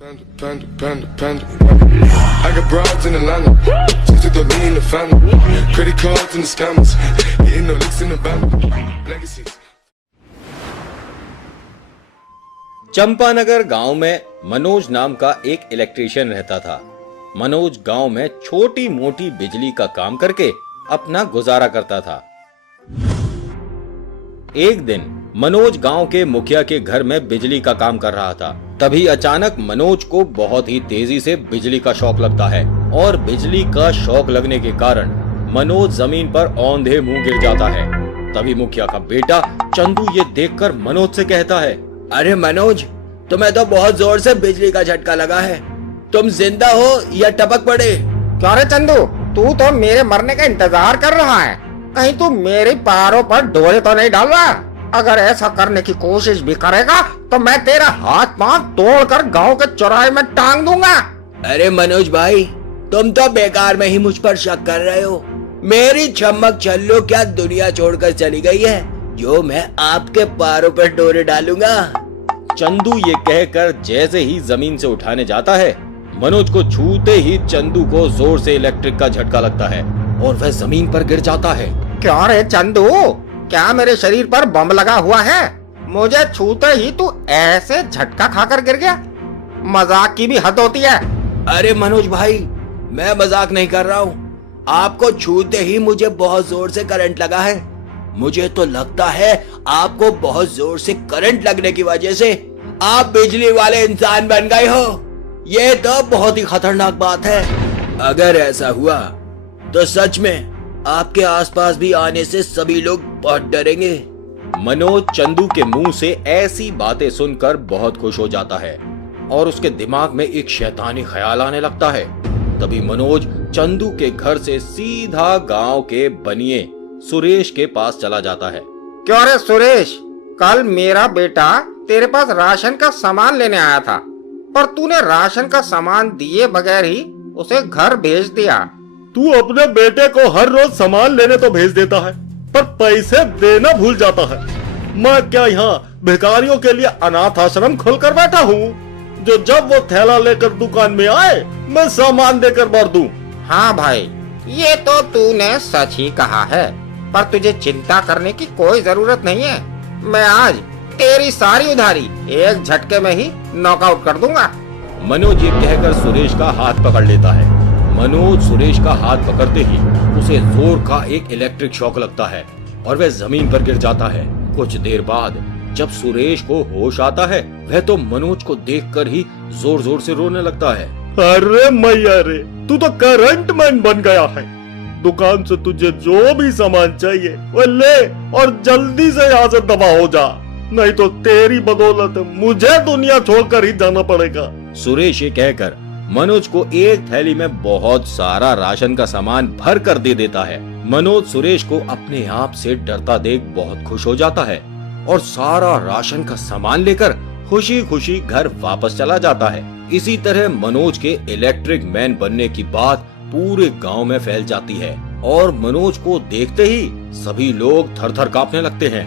Panda. I got broads in Atlanta, just to throw me in the family. Credit cards and the scammers, getting no licks in the band. Legacies. Champanagar गांव में मनोज नाम का एक electrician रहता था। मनोज गांव में छोटी मोटी बिजली का काम करके अपना गुजारा करता था। एक दिन मनोज गांव के मुखिया के घर में बिजली का काम कर रहा था। तभी अचानक मनोज को बहुत ही तेजी से बिजली का शॉक लगता है और बिजली का शॉक लगने के कारण मनोज जमीन पर औंधे मुंह गिर जाता है। तभी मुखिया का बेटा चंदू ये देखकर मनोज से कहता है, अरे मनोज, तुम्हें तो बहुत जोर से बिजली का झटका लगा है। तुम जिंदा हो या टपक पड़े? क्या रे चंदू, तू तो मेरे मरने का इंतजार कर रहा है। कहीं तू मेरे पैरों पर डोरे तो नहीं डाल रहा? अगर ऐसा करने की कोशिश भी करेगा तो मैं तेरा हाथ पांव तोड़कर गांव के चौराहे में टांग दूंगा। अरे मनोज भाई, तुम तो बेकार में ही मुझ पर शक कर रहे हो। मेरी चमक छल्लो क्या दुनिया छोड़कर चली गई है जो मैं आपके पैरों पर डोरे डालूंगा? चंदू ये कहकर जैसे ही जमीन से उठाने जाता है, मनोज को छूते ही चंदू को जोर से इलेक्ट्रिक का झटका लगता है और वह जमीन पर गिर जाता है। क्या रे चंदू, क्या मेरे शरीर पर बम लगा हुआ है? मुझे छूते ही तू ऐसे झटका खाकर गिर गया? मजाक की भी हद होती है। अरे मनोज भाई, मैं मजाक नहीं कर रहा हूँ। आपको छूते ही मुझे बहुत जोर से करंट लगा है। मुझे तो लगता है आपको बहुत जोर से करंट लगने की वजह से आप बिजली वाले इंसान बन गए हो। ये तो बहुत ही खतरनाक बात है। अगर ऐसा हुआ तो सच में आपके आसपास भी आने से सभी लोग बहुत डरेंगे। मनोज चंदू के मुंह से ऐसी बातें सुनकर बहुत खुश हो जाता है और उसके दिमाग में एक शैतानी ख्याल आने लगता है। तभी मनोज चंदू के घर से सीधा गांव के बनिए सुरेश के पास चला जाता है। क्यों रे सुरेश, कल मेरा बेटा तेरे पास राशन का सामान लेने आया था और तूने राशन का सामान दिए बगैर ही उसे घर भेज दिया। तू अपने बेटे को हर रोज सामान लेने तो भेज देता है पर पैसे देना भूल जाता है। मैं क्या यहाँ भिखारियों के लिए अनाथ आश्रम खोलकर बैठा हूँ जो जब वो थैला लेकर दुकान में आए मैं सामान देकर भर दूं? हाँ भाई, ये तो तूने सच ही कहा है, पर तुझे चिंता करने की कोई जरूरत नहीं है। मैं आज तेरी सारी उधारी एक झटके में ही नॉकआउट कर दूंगा। मनोज ये कहकर सुरेश का हाथ पकड़ लेता है। मनोज सुरेश का हाथ पकड़ते ही उसे जोर का एक इलेक्ट्रिक शॉक लगता है और वह जमीन पर गिर जाता है। कुछ देर बाद जब सुरेश को होश आता है, वह तो मनोज को देखकर ही जोर जोर से रोने लगता है। अरे मैया रे, तू तो करंट मैन बन गया है। दुकान से तुझे जो भी सामान चाहिए वो ले और जल्दी से यहाँ से दफा हो जा, नहीं तो तेरी बदौलत मुझे दुनिया छोड़कर ही जाना पड़ेगा। सुरेश ये कहकर मनोज को एक थैली में बहुत सारा राशन का सामान भर कर दे देता है। मनोज सुरेश को अपने आप से डरता देख बहुत खुश हो जाता है और सारा राशन का सामान लेकर खुशी खुशी घर वापस चला जाता है। इसी तरह मनोज के इलेक्ट्रिक मैन बनने की बात पूरे गांव में फैल जाती है और मनोज को देखते ही सभी लोग थर थर कांपने लगते हैं।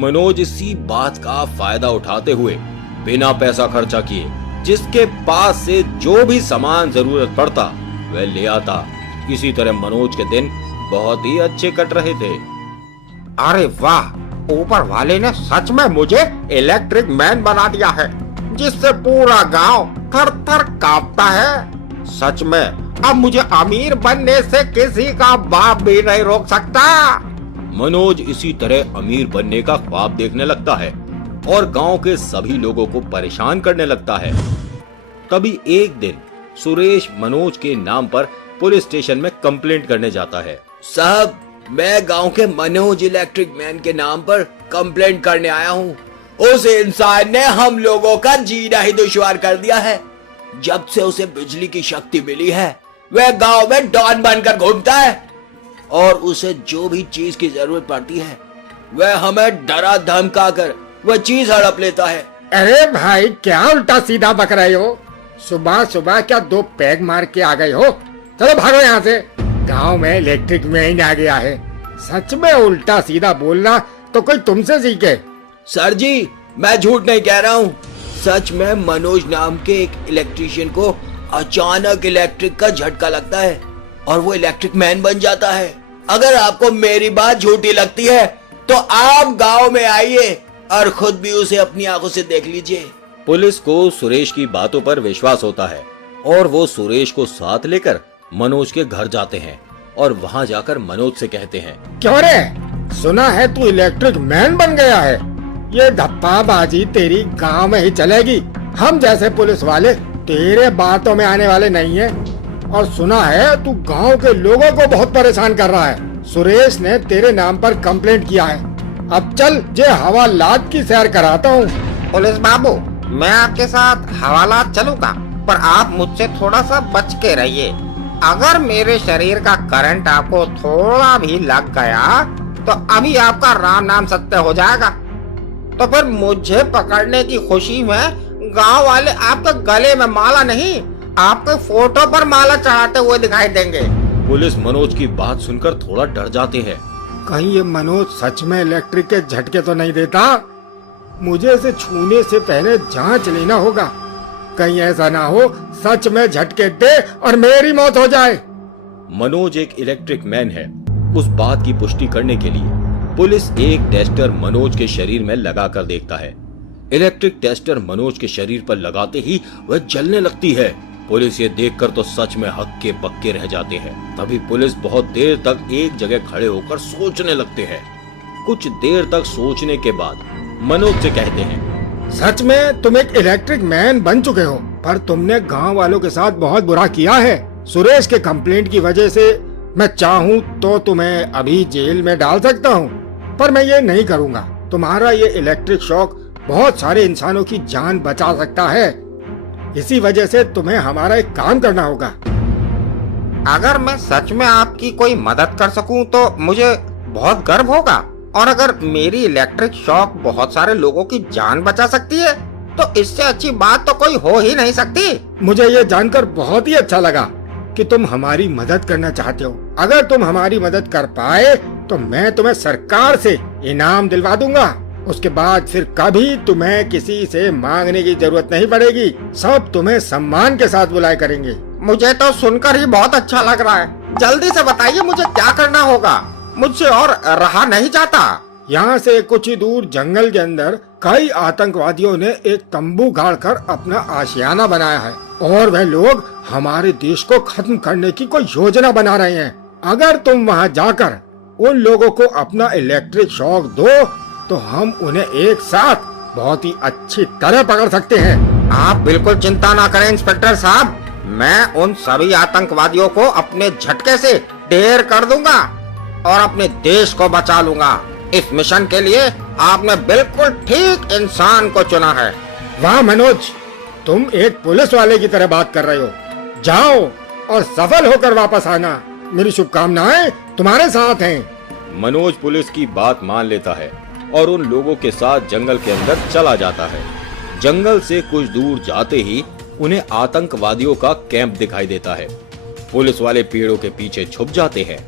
मनोज इसी बात का फायदा उठाते हुए बिना पैसा खर्चा किए जिसके पास से जो भी सामान जरूरत पड़ता वह ले आता। इसी तरह मनोज के दिन बहुत ही अच्छे कट रहे थे। अरे वाह, ऊपर वाले ने सच में मुझे इलेक्ट्रिक मैन बना दिया है जिससे पूरा गांव थर थर कांपता है। सच में अब मुझे अमीर बनने से किसी का बाप भी नहीं रोक सकता। मनोज इसी तरह अमीर बनने का ख्वाब देखने लगता है और गांव के सभी लोगों को परेशान करने लगता है। तभी एक दिन सुरेश मनोज के नाम पर पुलिस स्टेशन में कंप्लेंट करने जाता है। साहब, मैं गांव के मनोज इलेक्ट्रिक मैन के नाम पर कंप्लेंट करने आया हूँ। उस इंसान ने हम लोगों का जीना ही दुश्वार कर दिया है। जब से उसे बिजली की शक्ति मिली है वह गांव में डॉन बनकर घूमता है और उसे जो भी चीज की जरूरत पड़ती है वह हमें डरा धमका कर वह चीज हड़प लेता है। अरे भाई, क्या उल्टा सीधा बक रहे हो? सुबह सुबह क्या दो पैग मार के आ गए हो? चलो भागो यहाँ से। गांव में इलेक्ट्रिक मैन आ गया है। सच में उल्टा सीधा बोलना तो कोई तुमसे सीखे। सर जी, मैं झूठ नहीं कह रहा हूँ। सच में मनोज नाम के एक इलेक्ट्रिशियन को अचानक इलेक्ट्रिक का झटका लगता है और वो इलेक्ट्रिक मैन बन जाता है। अगर आपको मेरी बात झूठी लगती है तो आप गांव में आइए और खुद भी उसे अपनी आंखों से देख लीजिए। पुलिस को सुरेश की बातों पर विश्वास होता है और वो सुरेश को साथ लेकर मनोज के घर जाते हैं और वहां जाकर मनोज से कहते हैं, क्यों रे, सुना है तू इलेक्ट्रिक मैन बन गया है? ये धप्पाबाजी तेरी गांव में ही चलेगी। हम जैसे पुलिस वाले तेरे बातों में आने वाले नहीं हैं। और सुना है तू गांव के लोगों को बहुत परेशान कर रहा है। सुरेश ने तेरे नाम पर कंप्लेंट किया है। अब चल जे हवालात की सैर कराता हूँ। पुलिस बाबू, मैं आपके साथ हवालात चलूंगा, पर आप मुझसे थोड़ा सा बच के रहिए। अगर मेरे शरीर का करंट आपको थोड़ा भी लग गया तो अभी आपका राम नाम सत्य हो जाएगा। तो फिर मुझे पकड़ने की खुशी में गांव वाले आपके गले में माला नहीं, आपके फोटो पर माला चढ़ाते हुए दिखाई देंगे। पुलिस मनोज की बात सुनकर थोड़ा डर जाते हैं। कहीं ये मनोज सच में इलेक्ट्रिक के झटके तो नहीं देता? मुझे इसे छूने से पहले जांच लेना होगा। कहीं ऐसा ना हो सच में झटके दे और मेरी मौत हो जाए। मनोज एक इलेक्ट्रिक मैन है। उस बात की पुष्टि करने के लिए पुलिस एक टेस्टर मनोज के शरीर में लगाकर देखता है। इलेक्ट्रिक टेस्टर मनोज के शरीर पर लगाते ही वह जलने लगती है। पुलिस ये देखकर तो सच में हक्के बक्के रह जाते हैं। तभी पुलिस बहुत देर तक एक जगह खड़े होकर सोचने लगते हैं। कुछ देर तक सोचने के बाद मनोज से कहते हैं, सच में तुम एक इलेक्ट्रिक मैन बन चुके हो, पर तुमने गांव वालों के साथ बहुत बुरा किया है। सुरेश के कंप्लेंट की वजह से मैं चाहूँ तो तुम्हें अभी जेल में डाल सकता हूँ, पर मैं ये नहीं करूँगा। तुम्हारा ये इलेक्ट्रिक शॉक बहुत सारे इंसानों की जान बचा सकता है। इसी वजह से तुम्हें हमारा एक काम करना होगा। अगर मैं सच में आपकी कोई मदद कर सकूं तो मुझे बहुत गर्व होगा, और अगर मेरी इलेक्ट्रिक शॉक बहुत सारे लोगों की जान बचा सकती है तो इससे अच्छी बात तो कोई हो ही नहीं सकती। मुझे ये जानकर बहुत ही अच्छा लगा कि तुम हमारी मदद करना चाहते हो। अगर तुम हमारी मदद कर पाए तो मैं तुम्हें सरकार से इनाम दिलवा दूंगा। उसके बाद फिर कभी तुम्हें किसी से मांगने की जरूरत नहीं पड़ेगी। सब तुम्हें सम्मान के साथ बुलाया करेंगे। मुझे तो सुनकर ही बहुत अच्छा लग रहा है। जल्दी से बताइए मुझे क्या करना होगा, मुझसे और रहा नहीं जाता। यहाँ से कुछ ही दूर जंगल के अंदर कई आतंकवादियों ने एक तंबू गाड़कर अपना आशियाना बनाया है और वह लोग हमारे देश को खत्म करने की कोई योजना बना रहे हैं। अगर तुम वहाँ जाकर उन लोगों को अपना इलेक्ट्रिक शॉक दो तो हम उन्हें एक साथ बहुत ही अच्छी तरह पकड़ सकते हैं। आप बिल्कुल चिंता ना करें इंस्पेक्टर साहब, मैं उन सभी आतंकवादियों को अपने झटके से ढेर कर दूंगा और अपने देश को बचा लूंगा। इस मिशन के लिए आपने बिल्कुल ठीक इंसान को चुना है। वाह मनोज, तुम एक पुलिस वाले की तरह बात कर रहे हो। जाओ और सफल होकर वापस आना। मेरी शुभकामनाएं तुम्हारे साथ हैं। मनोज पुलिस की बात मान लेता है और उन लोगों के साथ जंगल के अंदर चला जाता है। जंगल से कुछ दूर जाते ही उन्हें आतंकवादियों का कैंप दिखाई देता है। पुलिस वाले पेड़ों के पीछे छुप जाते हैं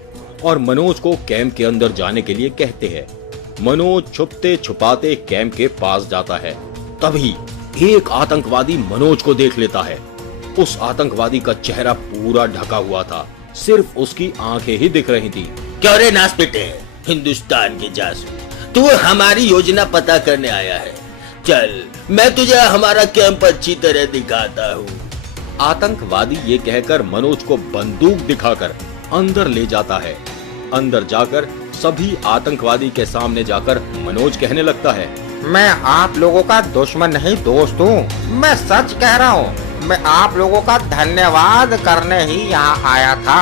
और मनोज को कैंप के अंदर जाने के लिए कहते हैं। मनोज छुपते छुपाते कैंप के पास जाता है। तभी एक आतंकवादी मनोज को देख लेता है। उस आतंकवादी का चेहरा पूरा ढका हुआ था, सिर्फ उसकी आंखें ही दिख रही थी। क्यों रे नासपिटे, हिंदुस्तान के जासूस, तू हमारी योजना पता करने आया है। चल मैं तुझे हमारा कैंप अच्छी तरह दिखाता हूँ। आतंकवादी ये कहकर मनोज को बंदूक दिखाकर अंदर ले जाता है। अंदर जाकर सभी आतंकवादी के सामने जाकर मनोज कहने लगता है, मैं आप लोगों का दुश्मन नहीं दोस्त हूँ। मैं सच कह रहा हूँ, मैं आप लोगों का धन्यवाद करने ही यहाँ आया था,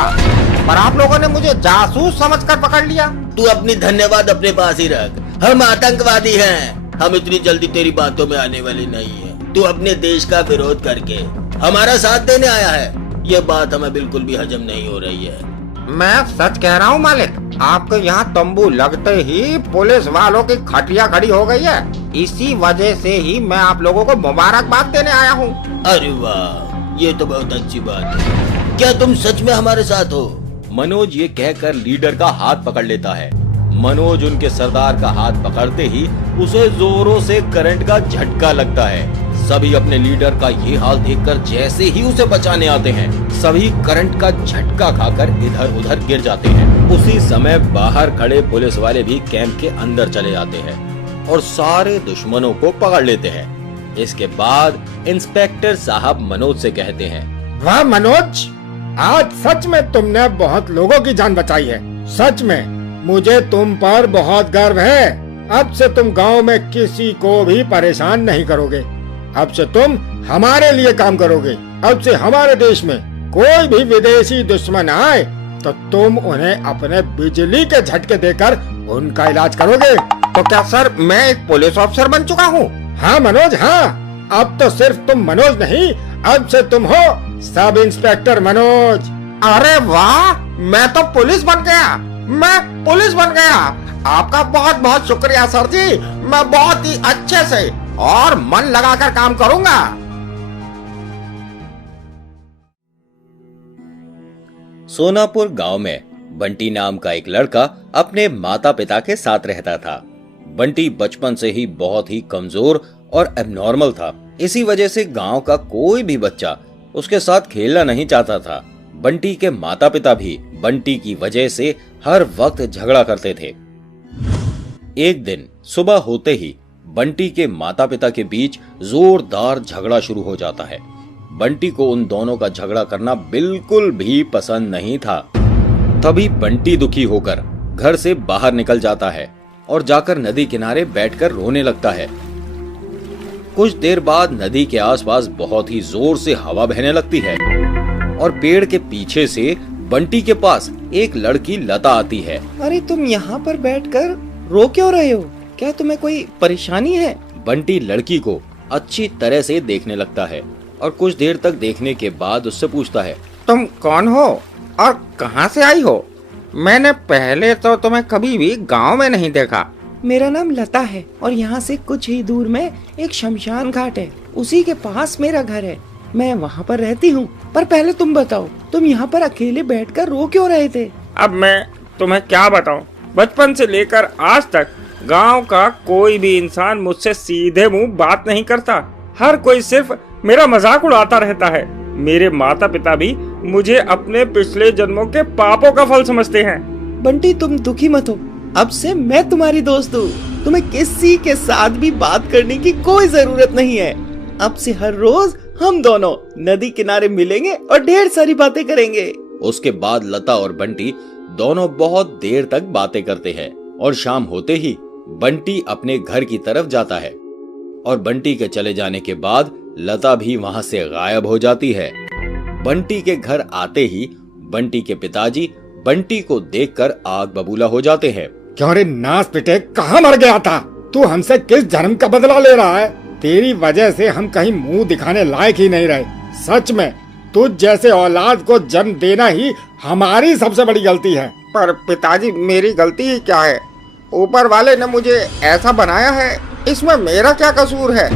पर आप लोगों ने मुझे जासूस समझकर पकड़ लिया। तू अपनी धन्यवाद अपने पास ही रख। हम आतंकवादी हैं, हम इतनी जल्दी तेरी बातों में आने वाले नहीं हैं। तू अपने देश का विरोध करके हमारा साथ देने आया है, ये बात हमें बिल्कुल भी हजम नहीं हो रही है। मैं सच कह रहा हूँ मालिक, आपके यहाँ तंबू लगते ही पुलिस वालों की खटिया खड़ी हो गई है। इसी वजह से ही मैं आप लोगों को मुबारकबाद देने आया हूँ। अरे वाह, ये तो बहुत अच्छी बात है। क्या तुम सच में हमारे साथ हो? मनोज ये कहकर लीडर का हाथ पकड़ लेता है। मनोज उनके सरदार का हाथ पकड़ते ही उसे जोरों से करंट का झटका लगता है। सभी अपने लीडर का ये हाल देखकर जैसे ही उसे बचाने आते हैं, सभी करंट का झटका खाकर इधर उधर गिर जाते हैं। उसी समय बाहर खड़े पुलिस वाले भी कैंप के अंदर चले जाते हैं और सारे दुश्मनों को पकड़ लेते हैं। इसके बाद इंस्पेक्टर साहब मनोज से कहते हैं, वाह मनोज, आज सच में तुमने बहुत लोगों की जान बचाई है। सच में मुझे तुम पर बहुत गर्व है। अब से तुम गांव में किसी को भी परेशान नहीं करोगे। अब से तुम हमारे लिए काम करोगे। अब से हमारे देश में कोई भी विदेशी दुश्मन आए तो तुम उन्हें अपने बिजली के झटके देकर उनका इलाज करोगे। तो क्या सर मैं एक पुलिस ऑफिसर बन चुका हूँ? हाँ मनोज, हाँ। अब तो सिर्फ तुम मनोज नहीं, अब से तुम हो सब इंस्पेक्टर मनोज। अरे वाह, मैं तो पुलिस बन गया। मैं पुलिस बन गया। आपका बहुत बहुत शुक्रिया सर जी। मैं बहुत ही अच्छे से और मन लगाकर काम करूंगा। सोनापुर गांव में बंटी नाम का एक लड़का अपने माता पिता के साथ रहता था। बंटी बचपन से ही बहुत ही कमजोर और एबनॉर्मल था। इसी वजह से गांव का कोई भी बच्चा उसके साथ खेलना नहीं चाहता था। बंटी के माता पिता भी बंटी की वजह से हर वक्त झगड़ा करते थे। एक दिन सुबह होते ही बंटी के माता पिता के बीच जोरदार झगड़ा शुरू हो जाता है। बंटी को उन दोनों का झगड़ा करना बिल्कुल भी पसंद नहीं था। तभी बंटी दुखी होकर घर से बाहर निकल जाता है और जाकर नदी किनारे बैठकर रोने लगता है। कुछ देर बाद नदी के आसपास बहुत ही जोर से हवा बहने लगती है और पेड़ के पीछे से बंटी के पास एक लड़की लता आती है। अरे तुम यहाँ पर बैठकर रो क्यों रहे हो? क्या तुम्हें कोई परेशानी है? बंटी लड़की को अच्छी तरह से देखने लगता है और कुछ देर तक देखने के बाद उससे पूछता है, तुम कौन हो और कहाँ से आई हो? मैंने पहले तो तुम्हें कभी भी गांव में नहीं देखा। मेरा नाम लता है और यहाँ से कुछ ही दूर में एक शमशान घाट है, उसी के पास मेरा घर है। मैं वहाँ पर रहती हूँ। पर पहले तुम बताओ, तुम यहाँ पर अकेले बैठकर रो क्यों रहे थे? अब मैं तुम्हें क्या बताऊं, बचपन से लेकर आज तक गांव का कोई भी इंसान मुझसे सीधे मुंह बात नहीं करता। हर कोई सिर्फ मेरा मजाक उड़ाता रहता है। मेरे माता पिता भी मुझे अपने पिछले जन्मों के पापों का फल समझते हैं। बंटी तुम दुखी मत हो, अब से मैं तुम्हारी दोस्त हूँ। तुम्हें किसी के साथ भी बात करने की कोई जरूरत नहीं है। अब से हर रोज हम दोनों नदी किनारे मिलेंगे और ढेर सारी बातें करेंगे। उसके बाद लता और बंटी दोनों बहुत देर तक बातें करते हैं और शाम होते ही बंटी अपने घर की तरफ जाता है और बंटी के चले जाने के बाद लता भी वहां से गायब हो जाती है। बंटी के घर आते ही बंटी के पिताजी बंटी को देखकर आग बबूला हो जाते हैं। क्यों रे नास पिटे, कहाँ मर गया था तू? हमसे किस जन्म का बदला ले रहा है? तेरी वजह से हम कहीं मुंह दिखाने लायक ही नहीं रहे। सच में तुझ जैसे औलाद को जन्म देना ही हमारी सबसे बड़ी गलती है। पर पिताजी मेरी गलती ही क्या है? ऊपर वाले ने मुझे ऐसा बनाया है, इसमें मेरा क्या कसूर है?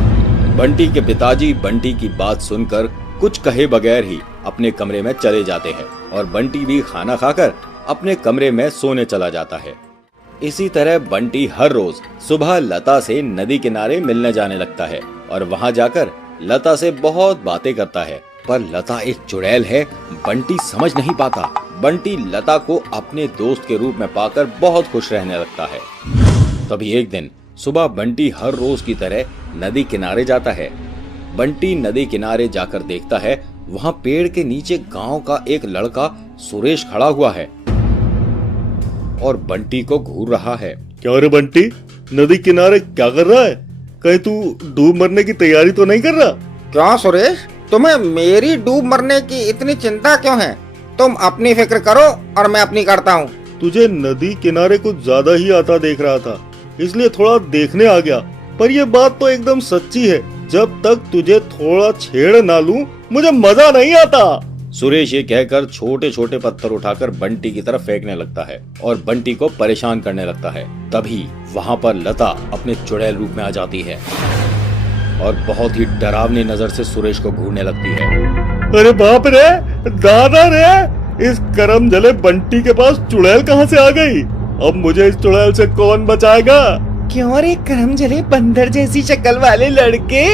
बंटी के पिताजी बंटी की बात सुनकर कुछ कहे बगैर ही अपने कमरे में चले जाते हैं और बंटी भी खाना खाकर अपने कमरे में सोने चला जाता है। इसी तरह बंटी हर रोज सुबह लता से नदी किनारे मिलने जाने लगता है और वहां जाकर लता से बहुत बातें करता है। पर लता एक चुड़ैल है, बंटी समझ नहीं पाता। बंटी लता को अपने दोस्त के रूप में पाकर बहुत खुश रहने लगता है। तभी एक दिन सुबह बंटी हर रोज की तरह नदी किनारे जाता है। बंटी नदी किनारे जाकर देखता है वहां पेड़ के नीचे गांव का एक लड़का सुरेश खड़ा हुआ है और बंटी को घूर रहा है। क्या रे बंटी, नदी किनारे क्या कर रहा है? कहीं तू डूब मरने की तैयारी तो नहीं कर रहा? क्यों सुरेश, तुम्हें मेरी डूब मरने की इतनी चिंता क्यों है? तुम अपनी फिक्र करो और मैं अपनी करता हूँ। तुझे नदी किनारे कुछ ज्यादा ही आता देख रहा था, इसलिए थोड़ा देखने आ गया। पर ये बात तो एकदम सच्ची है, जब तक तुझे थोड़ा छेड़ ना लूं मुझे मजा नहीं आता। सुरेश ये कहकर छोटे छोटे पत्थर उठाकर बंटी की तरफ फेंकने लगता है और बंटी को परेशान करने लगता है। तभी वहाँ पर लता अपने चुड़ैल रूप में आ जाती है और बहुत ही डरावनी नजर से सुरेश को घूरने लगती है। अरे बाप रे, दादा रे, इस करम जले बंटी के पास चुड़ैल कहाँ से आ गई? अब मुझे इस चुड़ैल से कौन बचाएगा? क्यों रे करम जले बंदर जैसी शक्ल वाले लड़के,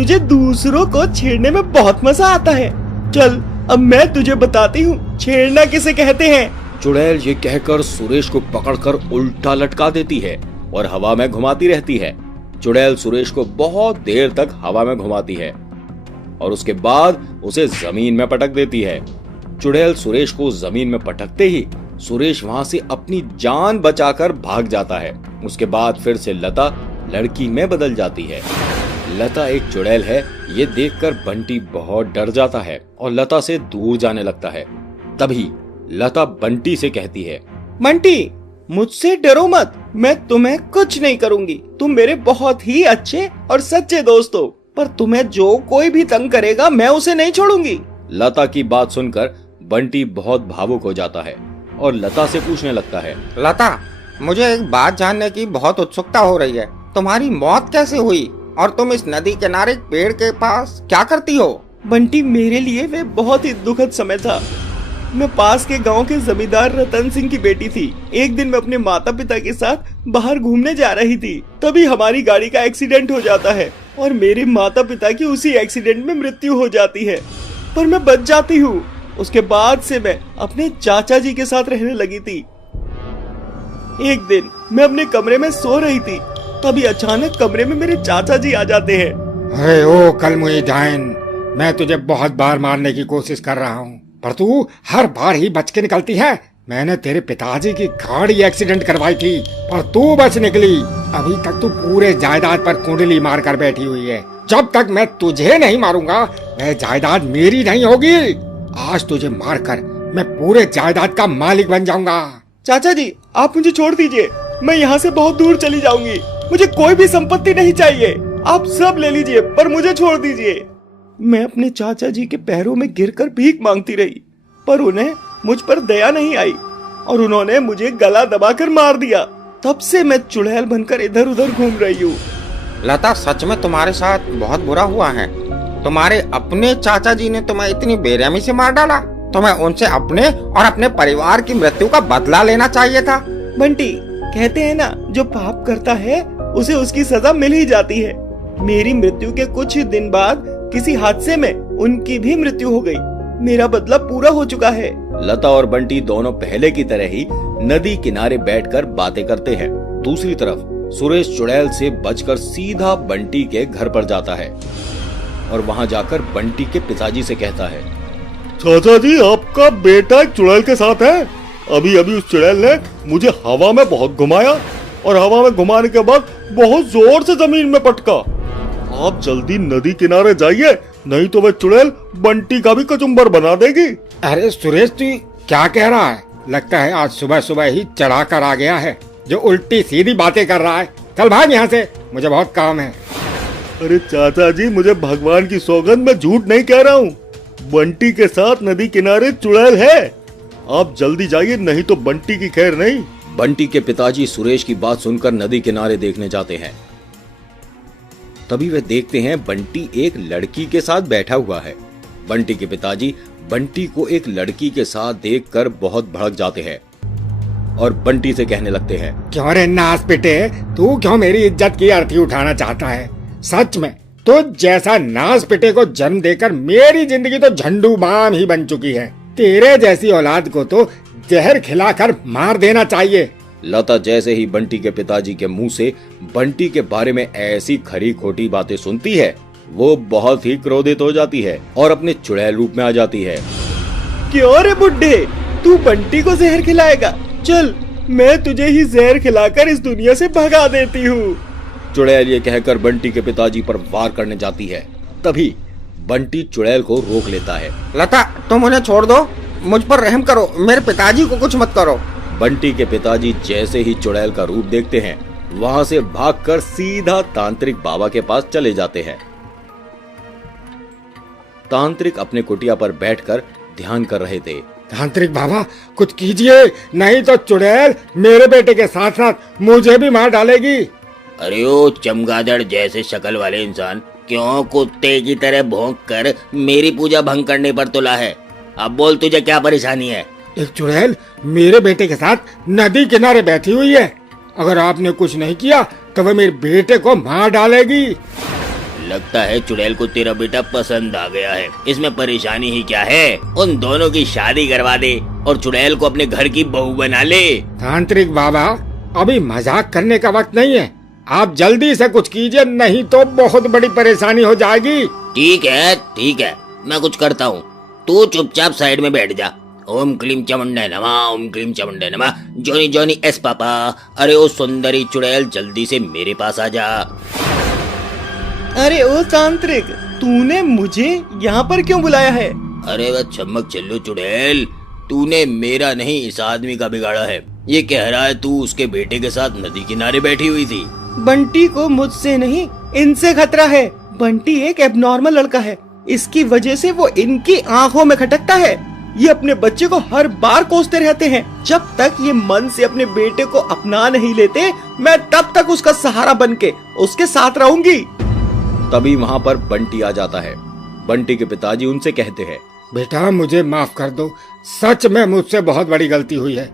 तुझे दूसरों को छेड़ने में बहुत मजा आता है। चल अब मैं तुझे बताती हूँ छेड़ना किसे कहते हैं। चुड़ैल ये कहकर सुरेश को पकड़कर उल्टा लटका देती है और हवा में घुमाती रहती है। चुड़ैल सुरेश को बहुत देर तक हवा में घुमाती है और उसके बाद उसे जमीन में पटक देती है। चुड़ैल सुरेश को जमीन में पटकते ही सुरेश वहां से अपनी जान बचाकर भाग जाता है। उसके बाद फिर से लता लड़की में बदल जाती है। लता एक चुड़ैल है, ये देखकर बंटी बहुत डर जाता है और लता से दूर जाने लगता है। तभी लता बंटी से कहती है, बंटी मुझसे डरो मत, मैं तुम्हें कुछ नहीं करूंगी। तुम मेरे बहुत ही अच्छे और सच्चे दोस्त हो, पर तुम्हें जो कोई भी तंग करेगा मैं उसे नहीं छोड़ूंगी। लता की बात सुनकर बंटी बहुत भावुक हो जाता है और लता से पूछने लगता है, लता, मुझे एक बात जानने की बहुत उत्सुकता हो रही है। तुम्हारी मौत कैसे हुई और तुम इस नदी किनारे पेड़ के पास क्या करती हो? बंटी मेरे लिए वे बहुत ही दुखद समय था। मैं पास के गांव के जमींदार रतन सिंह की बेटी थी। एक दिन मैं अपने माता पिता के साथ बाहर घूमने जा रही थी, तभी हमारी गाड़ी का एक्सीडेंट हो जाता है और मेरे माता पिता की उसी एक्सीडेंट में मृत्यु हो जाती है, पर मैं बच जाती हूँ। उसके बाद से मैं अपने चाचा जी के साथ रहने लगी थी। एक दिन मैं अपने कमरे में सो रही थी, तभी अचानक कमरे में मेरे चाचा जी आ जाते हैं। अरे ओ कलमुई डायन, मैं तुझे बहुत बार मारने की कोशिश कर रहा हूँ, पर तू हर बार ही बच के निकलती है। मैंने तेरे पिताजी की गाड़ी एक्सीडेंट करवाई थी, पर तू बच निकली। अभी तक तू पूरे जायदाद पर कुंडली मार कर बैठी हुई है। जब तक मैं तुझे नहीं मारूंगा वह जायदाद मेरी नहीं होगी। आज तुझे मारकर मैं पूरे जायदाद का मालिक बन जाऊंगा। चाचा जी आप मुझे छोड़ दीजिए, मैं यहाँ से बहुत दूर चली जाऊंगी। मुझे कोई भी संपत्ति नहीं चाहिए, आप सब ले लीजिए पर मुझे छोड़ दीजिए। मैं अपने चाचा जी के पैरों में गिरकर भीख मांगती रही, पर उन्हें मुझ पर दया नहीं आई और उन्होंने मुझे गला दबाकर मार दिया। तब से मैं चुड़ैल बनकर इधर उधर घूम रही हूँ। लता, सच में तुम्हारे साथ बहुत बुरा हुआ है। तुम्हारे अपने चाचा जी ने तुम्हें इतनी बेरहमी से मार डाला। तुम्हें उनसे अपने और अपने परिवार की मृत्यु का बदला लेना चाहिए था। बंटी, कहते हैं ना, जो पाप करता है उसे उसकी सजा मिल ही जाती है। मेरी मृत्यु के कुछ ही दिन बाद किसी हादसे में उनकी भी मृत्यु हो गई। मेरा बदला पूरा हो चुका है। लता और बंटी दोनों पहले की तरह ही नदी किनारे बैठकर बातें करते हैं। दूसरी तरफ सुरेश चुड़ैल से बचकर सीधा बंटी के घर पर जाता है और वहां जाकर बंटी के पिताजी से कहता है, चाचा जी आपका बेटा एक चुड़ैल के साथ है। अभी अभी उस चुड़ैल ने मुझे हवा में बहुत घुमाया और हवा में घुमाने के बाद बहुत जोर से जमीन में पटका। आप जल्दी नदी किनारे जाइए, नहीं तो वह चुड़ैल बंटी का भी कचुम्बर बना देगी। अरे सुरेश, तू क्या कह रहा है? लगता है आज सुबह सुबह ही चढ़ा कर आ गया है, जो उल्टी सीधी बातें कर रहा है। चल भाग यहाँ से, मुझे बहुत काम है। अरे चाचा जी, मुझे भगवान की सौगंध में झूठ नहीं कह रहा हूँ। बंटी के साथ नदी किनारे चुड़ैल है। आप जल्दी जाइए, नहीं तो बंटी की खैर नहीं। बंटी के पिताजी सुरेश की बात सुनकर नदी किनारे देखने जाते हैं। तभी वे देखते हैं बंटी एक लड़की के साथ बैठा हुआ है। बंटी के पिताजी बंटी को एक लड़की के साथ देखकर बहुत भड़क जाते हैं और बंटी से कहने लगते हैं, क्यों रे नास पिटे, तू क्यों मेरी इज्जत की अर्थी उठाना चाहता है? सच में तो जैसा नास पिटे को जन्म देकर मेरी जिंदगी तो झंडू बाम ही बन चुकी है। तेरे जैसी औलाद को तो जहर खिलाकर मार देना चाहिए। लता जैसे ही बंटी के पिताजी के मुंह से बंटी के बारे में ऐसी खरी खोटी बातें सुनती है, वो बहुत ही क्रोधित हो जाती है और अपने चुड़ैल रूप में आ जाती है। क्यों रे बुड्ढे, तू बंटी को जहर खिलाएगा? चल, मैं तुझे ही जहर खिलाकर इस दुनिया से भगा देती हूँ। चुड़ैल ये कहकर बंटी के पिताजी पर वार करने जाती है। तभी बंटी चुड़ैल को रोक लेता है। लता, तुम उन्हें छोड़ दो, मुझ पर रहम करो, मेरे पिताजी को कुछ मत करो। बंटी के पिताजी जैसे ही चुड़ैल का रूप देखते हैं, वहां से भागकर सीधा तांत्रिक बाबा के पास चले जाते हैं। तांत्रिक अपने कुटिया पर बैठकर ध्यान कर रहे थे। तांत्रिक बाबा, कुछ कीजिए, नहीं तो चुड़ैल मेरे बेटे के साथ साथ मुझे भी मार डालेगी। अरे ओ चमगादड़ जैसे शक्ल वाले इंसान, क्यों कुत्ते की तरह भौंक कर मेरी पूजा भंग करने पर तुला है? अब बोल, तुझे क्या परेशानी है? एक चुड़ैल मेरे बेटे के साथ नदी किनारे बैठी हुई है। अगर आपने कुछ नहीं किया तो वह मेरे बेटे को मार डालेगी। लगता है चुड़ैल को तेरा बेटा पसंद आ गया है। इसमें परेशानी ही क्या है? उन दोनों की शादी करवा दे और चुड़ैल को अपने घर की बहू बना ले। तांत्रिक बाबा, अभी मजाक करने का वक्त नहीं है। आप जल्दी से कुछ कीजिए, नहीं तो बहुत बड़ी परेशानी हो जाएगी। ठीक है, मैं कुछ करता हूँ। तू चुपचाप साइड में बैठ जा। ओम क्लीम चामुंडा नमः, ओम क्लीम चामुंडा नमः। जॉनी जॉनी एस पापा, अरे ओ सुंदरी चुड़ैल, जल्दी से मेरे पास आ जा। अरे ओ तांत्रिक, तूने मुझे यहाँ पर क्यों बुलाया है? अरे वह चमक चल्लू चुड़ैल, तूने मेरा नहीं इस आदमी का बिगाड़ा है। ये कह रहा है तू उसके बेटे के साथ नदी किनारे बैठी हुई थी। बंटी को मुझसे नहीं, इनसे खतरा है। बंटी एक एबनॉर्मल लड़का है, इसकी वजह से वो इनकी आंखों में खटकता है। ये अपने बच्चे को हर बार कोसते रहते हैं। जब तक ये मन से अपने बेटे को अपना नहीं लेते, मैं तब तक उसका सहारा बनके उसके साथ रहूंगी। तभी वहाँ पर बंटी आ जाता है। बंटी के पिताजी उनसे कहते हैं, बेटा मुझे माफ कर दो, सच में मुझसे बहुत बड़ी गलती हुई है।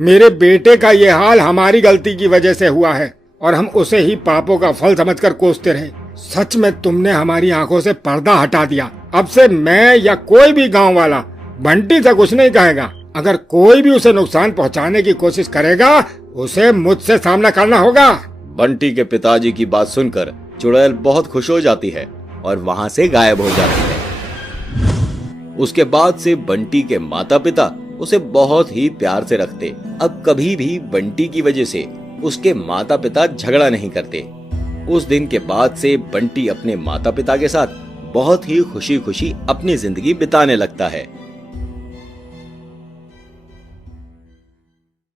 मेरे बेटे का ये हाल हमारी गलती की वजह से हुआ है और हम उसे ही पापों का फल समझकर कोसते रहे। सच में तुमने हमारी आंखों से पर्दा हटा दिया। अब से मैं या कोई भी गांव वाला बंटी से कुछ नहीं कहेगा। अगर कोई भी उसे नुकसान पहुंचाने की कोशिश करेगा, उसे मुझसे सामना करना होगा। बंटी के पिताजी की बात सुनकर चुड़ैल बहुत खुश हो जाती है और वहाँ से गायब हो जाती है। उसके बाद से बंटी के माता पिता उसे बहुत ही प्यार से रखते। अब कभी भी बंटी की वजह से उसके माता पिता झगड़ा नहीं करते। उस दिन के बाद से बंटी अपने माता पिता के साथ बहुत ही खुशी खुशी अपनी जिंदगी बिताने लगता है।